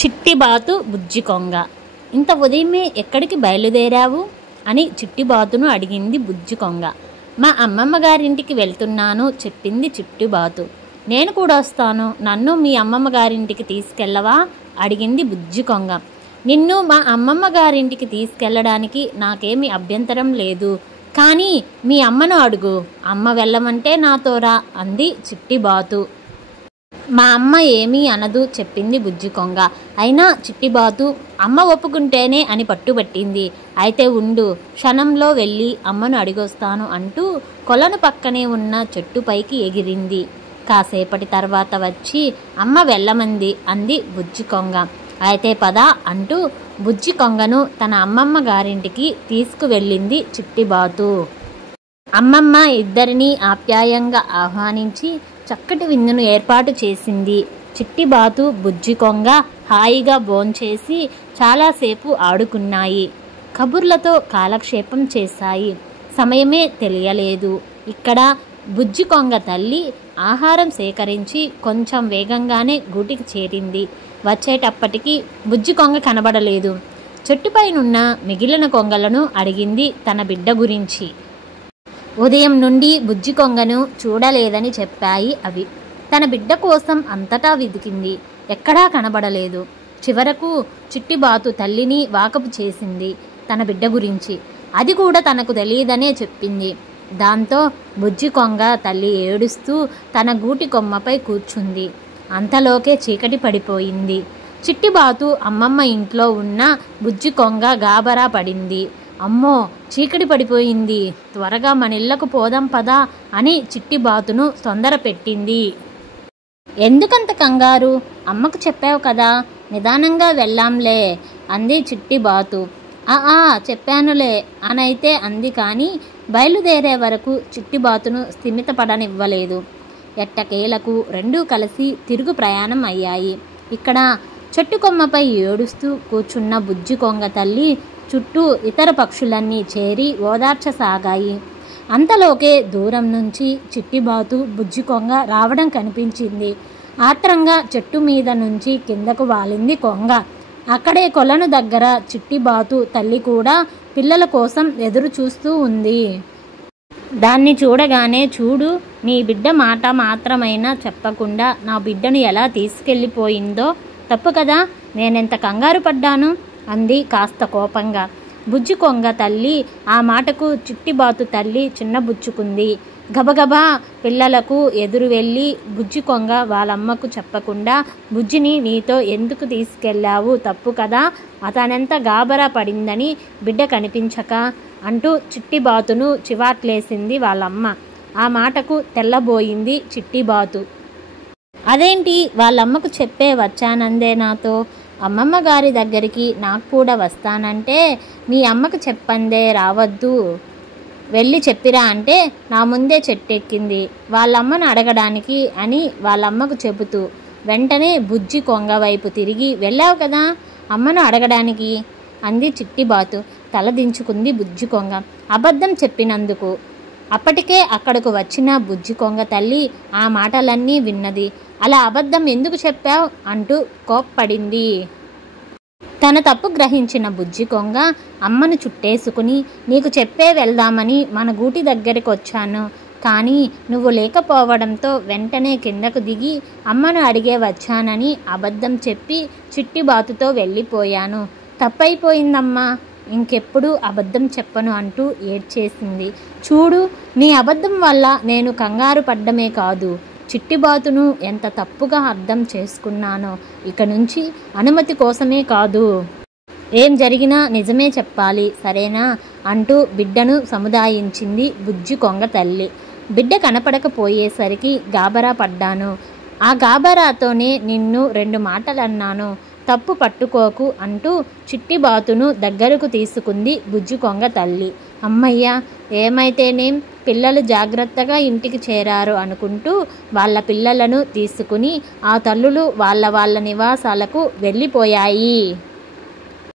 చిట్టిబాతు బుజ్జి కొంగ. ఇంత ఉదయమే ఎక్కడికి బయలుదేరావు అని చిట్టిబాతును అడిగింది బుజ్జి కొంగ. మా అమ్మమ్మ గారింటికి వెళ్తున్నాను చెప్పింది చిట్టిబాతు. నేను కూడా వస్తాను, నన్ను మీ అమ్మమ్మ గారింటికి తీసుకెళ్ళవా అడిగింది బుజ్జి కొంగ. నిన్ను మా అమ్మమ్మ గారింటికి తీసుకెళ్ళడానికి నాకేమి అభ్యంతరం లేదు, కానీ మీ అమ్మను అడుగు, అమ్మ వెళ్ళమంటే నాతో రా అంది చిట్టిబాతు. మా అమ్మ ఏమీ అనదు చెప్పింది బుజ్జి కొంగ. అయినా చిట్టిబాతు అమ్మ ఒప్పుకుంటేనే అని పట్టుబట్టింది. అయితే ఉండు, క్షణంలో వెళ్ళి అమ్మను అడిగొస్తాను అంటూ కొలను పక్కనే ఉన్న చెట్టుపైకి ఎగిరింది. కాసేపటి తర్వాత వచ్చి అమ్మ వెళ్ళమంది అంది బుజ్జి కొంగ. అయితే పద అంటూ బుజ్జి కొంగను తన అమ్మమ్మ గారింటికి తీసుకువెళ్ళింది చిట్టిబాతు. అమ్మమ్మ ఇద్దరినీ ఆప్యాయంగా ఆహ్వానించి చక్కటి విందును ఏర్పాటు చేసింది. చిట్టిబాతు బుజ్జి కొంగ హాయిగా భోంచేసి చాలాసేపు ఆడుకున్నాయి. కబుర్లతో కాలక్షేపం చేశాయి. సమయమే తెలియలేదు. ఇక్కడ బుజ్జి కొంగ తల్లి ఆహారం సేకరించి కొంచెం వేగంగానే గూటికి చేరింది. వచ్చేటప్పటికి బుజ్జి కొంగ కనబడలేదు. చెట్టుపైనున్న మిగిలిన కొంగలను అడిగింది తన బిడ్డ గురించి. ఉదయం నుండి బుజ్జి కొంగను చూడలేదని చెప్పాయి అవి. తన బిడ్డ కోసం అంతటా వెతికింది, ఎక్కడా కనబడలేదు. చివరకు చిట్టిబాతు తల్లిని వాకపు చేసింది తన బిడ్డ గురించి. అది కూడా తనకు తెలియదనే చెప్పింది. దాంతో బుజ్జి కొంగ తల్లి ఏడుస్తూ తన గూటి కొమ్మపై కూర్చుంది. అంతలోకే చీకటి పడిపోయింది. చిట్టిబాతు అమ్మమ్మ ఇంట్లో ఉన్న బుజ్జి కొంగ గాబరా పడింది. అమ్మో, చీకటి పడిపోయింది, త్వరగా మనిళ్ళకు పోదాం పదా అని చిట్టిబాతును తొందర పెట్టింది. ఎందుకంత కంగారు, అమ్మకు చెప్పావు కదా, నిదానంగా వెళ్ళాంలే అంది చిట్టిబాతు. చెప్పానులే అనైతే అంది, కానీ బయలుదేరే వరకు చిట్టిబాతును స్థిమితపడనివ్వలేదు. ఎట్టకేలకు రెండూ కలిసి తిరుగు ప్రయాణం అయ్యాయి. ఇక్కడ చెట్టు కొమ్మపై ఏడుస్తూ కూర్చున్న బుజ్జి కొంగ తల్లి చుట్టూ ఇతర పక్షులన్నీ చేరి ఓదార్చసాగాయి. అంతలోకే దూరం నుంచి చిట్టిబాతు బుజ్జి కొంగ రావడం కనిపించింది. ఆత్రంగా చెట్టు మీద నుంచి కిందకు వాలింది కొంగ. అక్కడే కొలను దగ్గర చిట్టిబాతు తల్లి కూడా పిల్లల కోసం ఎదురు చూస్తూ ఉంది. దాన్ని చూడగానే, చూడు, నీ బిడ్డ మాట మాత్రమైనా చెప్పకుండా నా బిడ్డను ఎలా తీసుకెళ్ళిపోయిందో, తప్పు కదా, నేనెంత కంగారు పడ్డాను అంది కాస్త కోపంగా. బుజ్జి కొంగ తల్లి ఆ మాటకు చిట్టిబాతు తల్లి చిన్నబుచ్చుకుంది. గబగబా పిల్లలకు ఎదురు వెళ్ళి, బుజ్జి కొంగ వాళ్ళమ్మకు చెప్పకుండా బుజ్జిని నీతో ఎందుకు తీసుకెళ్ళావు, తప్పు కదా, అతనెంత గాబరా పడిందని బిడ్డ కనిపించక అంటూ చిట్టిబాతును చివాట్లేసింది వాళ్ళమ్మ. ఆ మాటకు తెల్లబోయింది చిట్టిబాతు. అదేంటి, వాళ్ళమ్మకు చెప్పే వచ్చానందే నాతో, అమ్మమ్మ గారి దగ్గరికి నాకు కూడా వస్తానంటే మీ అమ్మకు చెప్పందే రావద్దు, వెళ్ళి చెప్పిరా అంటే నా ముందే చెట్టెక్కింది వాళ్ళమ్మను అడగడానికి అని వాళ్ళమ్మకు చెబుతూ వెంటనే బుజ్జి కొంగ వైపు తిరిగి, వెళ్ళావు కదా అమ్మను అడగడానికి అంది చిట్టిబాతు. తలదించుకుంది బుజ్జి కొంగ అబద్ధం చెప్పినందుకు. అప్పటికే అక్కడకు వచ్చిన బుజ్జి కొంగ తల్లి ఆ మాటలన్నీ విన్నది. అలా అబద్ధం ఎందుకు చెప్పావు అంటూ కోప్పడింది. తన తప్పు గ్రహించిన బుజ్జి కొంగ అమ్మను చుట్టేసుకుని, నీకు చెప్పే వెళ్దామని మన గూటి దగ్గరికి వచ్చాను, కానీ నువ్వు లేకపోవడంతో వెంటనే కిందకు దిగి అమ్మను అడిగే వచ్చానని అబద్ధం చెప్పి చిట్టిబాతుతో వెళ్ళిపోయాను. తప్పైపోయిందమ్మా, ఇంకెప్పుడు అబద్ధం చెప్పను అంటూ ఏడ్చేసింది. చూడు, నీ అబద్ధం వల్ల నేను కంగారు పడ్డమే కాదు, చిట్టిబాతును ఎంత తప్పుగా అర్థం చేసుకున్నానో. ఇక నుంచి అనుమతి కోసమే కాదు, ఏం జరిగినా నిజమే చెప్పాలి, సరేనా అంటూ బిడ్డను సముదాయించింది బుజ్జి కొంగ తల్లి. బిడ్డ కనపడకపోయేసరికి గాబరా పడ్డాను. ఆ గాబరాతోనే నిన్ను 2 మాటలు అన్నాను, తప్పు పట్టుకోకు అంటూ చిట్టిబాతును దగ్గరకు తీసుకుంది బుజ్జి కొంగ తల్లి. అమ్మయ్య, ఏమైతేనేం, పిల్లలు జాగ్రత్తగా ఇంటికి చేరారు అనుకుంటూ వాళ్ళ పిల్లలను తీసుకుని ఆ తల్లులు వాళ్ళ నివాసాలకు వెళ్ళిపోయాయి.